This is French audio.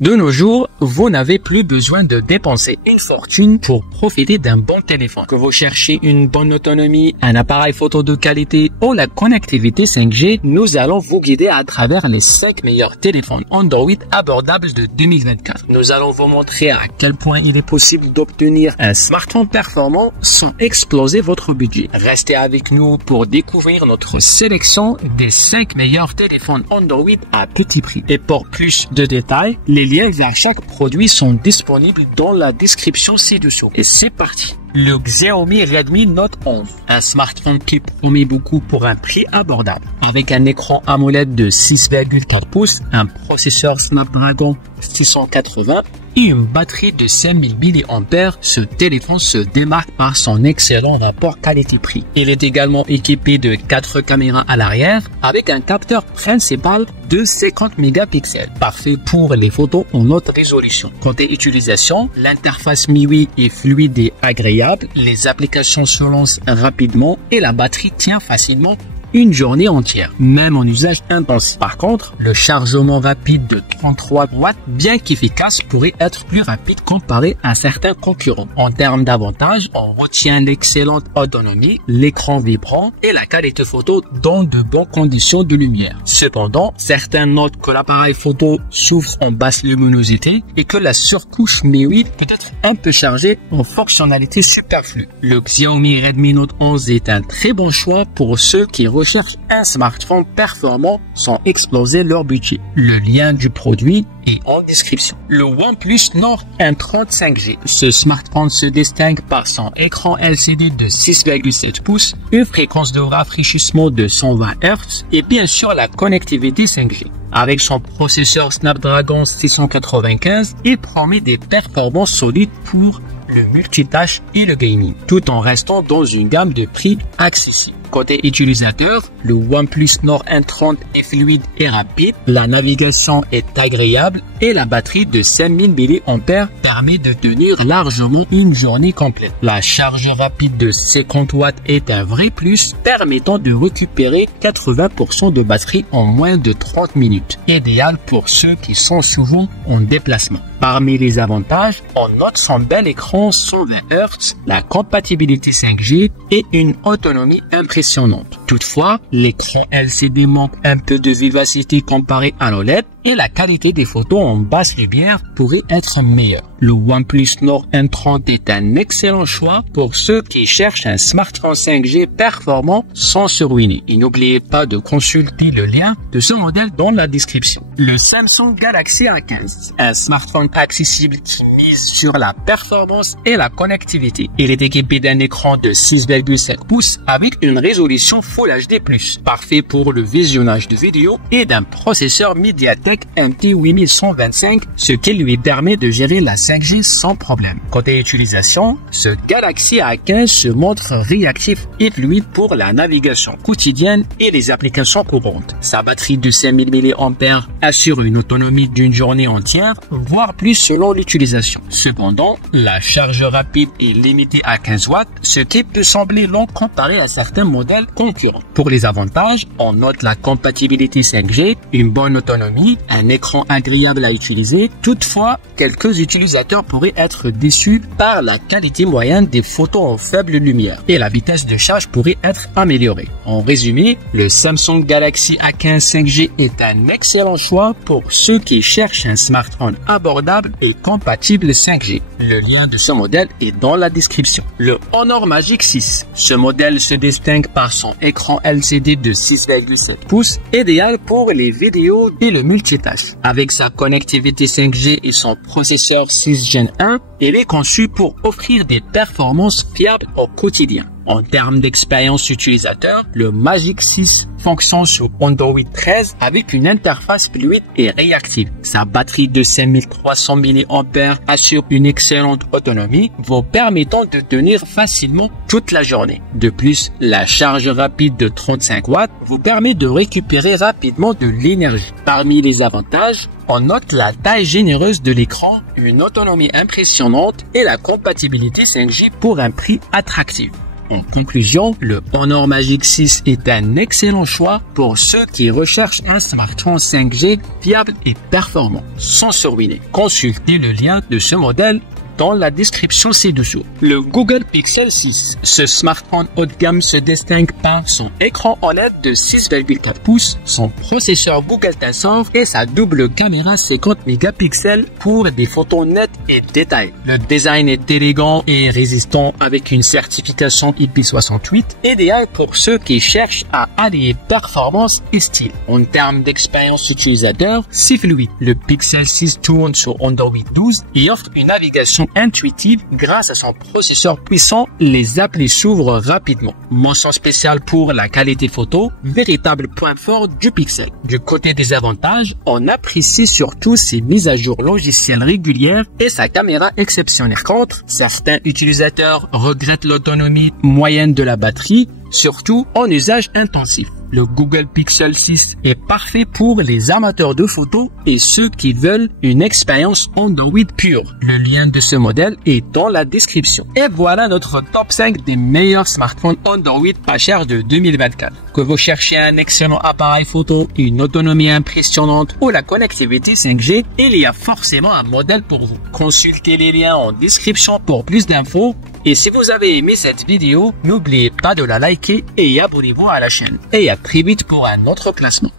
De nos jours, vous n'avez plus besoin de dépenser une fortune pour profiter d'un bon téléphone. Que vous cherchez une bonne autonomie, un appareil photo de qualité ou la connectivité 5G, nous allons vous guider à travers les 5 meilleurs téléphones Android abordables de 2024. Nous allons vous montrer à quel point il est possible d'obtenir un smartphone performant sans exploser votre budget. Restez avec nous pour découvrir notre sélection des 5 meilleurs téléphones Android à petit prix. Et pour plus de détails, les liens vers chaque produit sont disponibles dans la description ci-dessous. Et c'est parti. Le Xiaomi Redmi Note 11, un smartphone qui promet beaucoup pour un prix abordable. Avec un écran AMOLED de 6,4 pouces, un processeur Snapdragon 680 et une batterie de 5000 mAh, ce téléphone se démarque par son excellent rapport qualité-prix. Il est également équipé de 4 caméras à l'arrière avec un capteur principal de 50 mégapixels, parfait pour les photos en haute résolution. Côté utilisation, l'interface MIUI est fluide et agréable, les applications se lancent rapidement et la batterie tient facilement une journée entière, même en usage intensif. Par contre, le chargement rapide de 33 watts, bien qu'efficace, pourrait être plus rapide comparé à certains concurrents. En termes d'avantages, on retient l'excellente autonomie, l'écran vibrant et la qualité photo dans de bonnes conditions de lumière. Cependant, certains notent que l'appareil photo souffre en basse luminosité et que la surcouche MIUI peut être un peu chargée en fonctionnalités superflues. Le Xiaomi Redmi Note 11 est un très bon choix pour ceux qui recherchent un smartphone performant sans exploser leur budget. Le lien du produit est en description. Le OnePlus Nord N30 5G. Ce smartphone se distingue par son écran LCD de 6,7 pouces, une fréquence de rafraîchissement de 120 Hz et bien sûr la connectivité 5G. Avec son processeur Snapdragon 695, il promet des performances solides pour le multitâche et le gaming, tout en restant dans une gamme de prix accessible. Côté utilisateur, le OnePlus Nord N30 est fluide et rapide, la navigation est agréable et la batterie de 5000 mAh permet de tenir largement une journée complète. La charge rapide de 50 watts est un vrai plus, permettant de récupérer 80% de batterie en moins de 30 minutes, idéal pour ceux qui sont souvent en déplacement. Parmi les avantages, on note son bel écran 120 Hz, la compatibilité 5G et une autonomie impressionnante. Toutefois, l'écran LCD manque un peu de vivacité comparé à l'OLED et la qualité des photos en basse lumière pourrait être meilleure. Le OnePlus Nord N30 est un excellent choix pour ceux qui cherchent un smartphone 5G performant sans se ruiner. Et n'oubliez pas de consulter le lien de ce modèle dans la description. Le Samsung Galaxy A15, un smartphone accessible qui mise sur la performance et la connectivité. Il est équipé d'un écran de 6,5 pouces avec une résolution Full HD+, parfait pour le visionnage de vidéos et d'un processeur MediaTek MT 8125, ce qui lui permet de gérer la 5G sans problème. Côté utilisation, ce Galaxy A15 se montre réactif et fluide pour la navigation quotidienne et les applications courantes. Sa batterie de 5000 mAh assure une autonomie d'une journée entière, voire plus selon l'utilisation. Cependant, la charge rapide est limitée à 15 watts, ce qui peut sembler long comparé à certains modèles concurrents. Pour les avantages, on note la compatibilité 5G, une bonne autonomie, un écran agréable à utiliser. Toutefois, quelques utilisateurs pourraient être déçus par la qualité moyenne des photos en faible lumière et la vitesse de charge pourrait être améliorée. En résumé, le Samsung Galaxy A15 5G est un excellent choix pour ceux qui cherchent un smartphone abordable et compatible 5G. Le lien de ce modèle est dans la description. Le Honor Magic 6. Ce modèle se distingue par son écran LCD de 6,7 pouces, idéal pour les vidéos et le multitâche. Avec sa connectivité 5G et son processeur 6 Gen 1, il est conçu pour offrir des performances fiables au quotidien. En termes d'expérience utilisateur, le Magic 6 fonctionne sur Android 13 avec une interface fluide et réactive. Sa batterie de 5300 mAh assure une excellente autonomie, vous permettant de tenir facilement toute la journée. De plus, la charge rapide de 35 watts vous permet de récupérer rapidement de l'énergie. Parmi les avantages, on note la taille généreuse de l'écran, une autonomie impressionnante et la compatibilité 5G pour un prix attractif. En conclusion, le Honor Magic 6 est un excellent choix pour ceux qui recherchent un smartphone 5G fiable et performant, sans se ruiner. Consultez le lien de ce modèle dans la description ci-dessous. Le Google Pixel 6. Ce smartphone haut de gamme se distingue par son écran OLED de 6,4 pouces, son processeur Google Tensor et sa double caméra 50 mégapixels pour des photos nettes et détaillées. Le design est élégant et résistant avec une certification IP68, idéal pour ceux qui cherchent à allier performance et style. En termes d'expérience utilisateur, c'est fluide. Le Pixel 6 tourne sur Android 12 et offre une navigation intuitive grâce à son processeur puissant. Les applis s'ouvrent rapidement. Mention spéciale pour la qualité photo, véritable point fort du Pixel. Du côté des avantages, on apprécie surtout ses mises à jour logicielles régulières et sa caméra exceptionnelle. Contre, certains utilisateurs regrettent l'autonomie moyenne de la batterie, surtout en usage intensif. Le Google Pixel 6 est parfait pour les amateurs de photos et ceux qui veulent une expérience Android pure. Le lien de ce modèle est dans la description. Et voilà notre top 5 des meilleurs smartphones Android pas chers de 2024. Que vous cherchez un excellent appareil photo, une autonomie impressionnante ou la connectivité 5G, il y a forcément un modèle pour vous. Consultez les liens en description pour plus d'infos. Et si vous avez aimé cette vidéo, n'oubliez pas de la liker et abonnez-vous à la chaîne. Et à très vite pour un autre classement.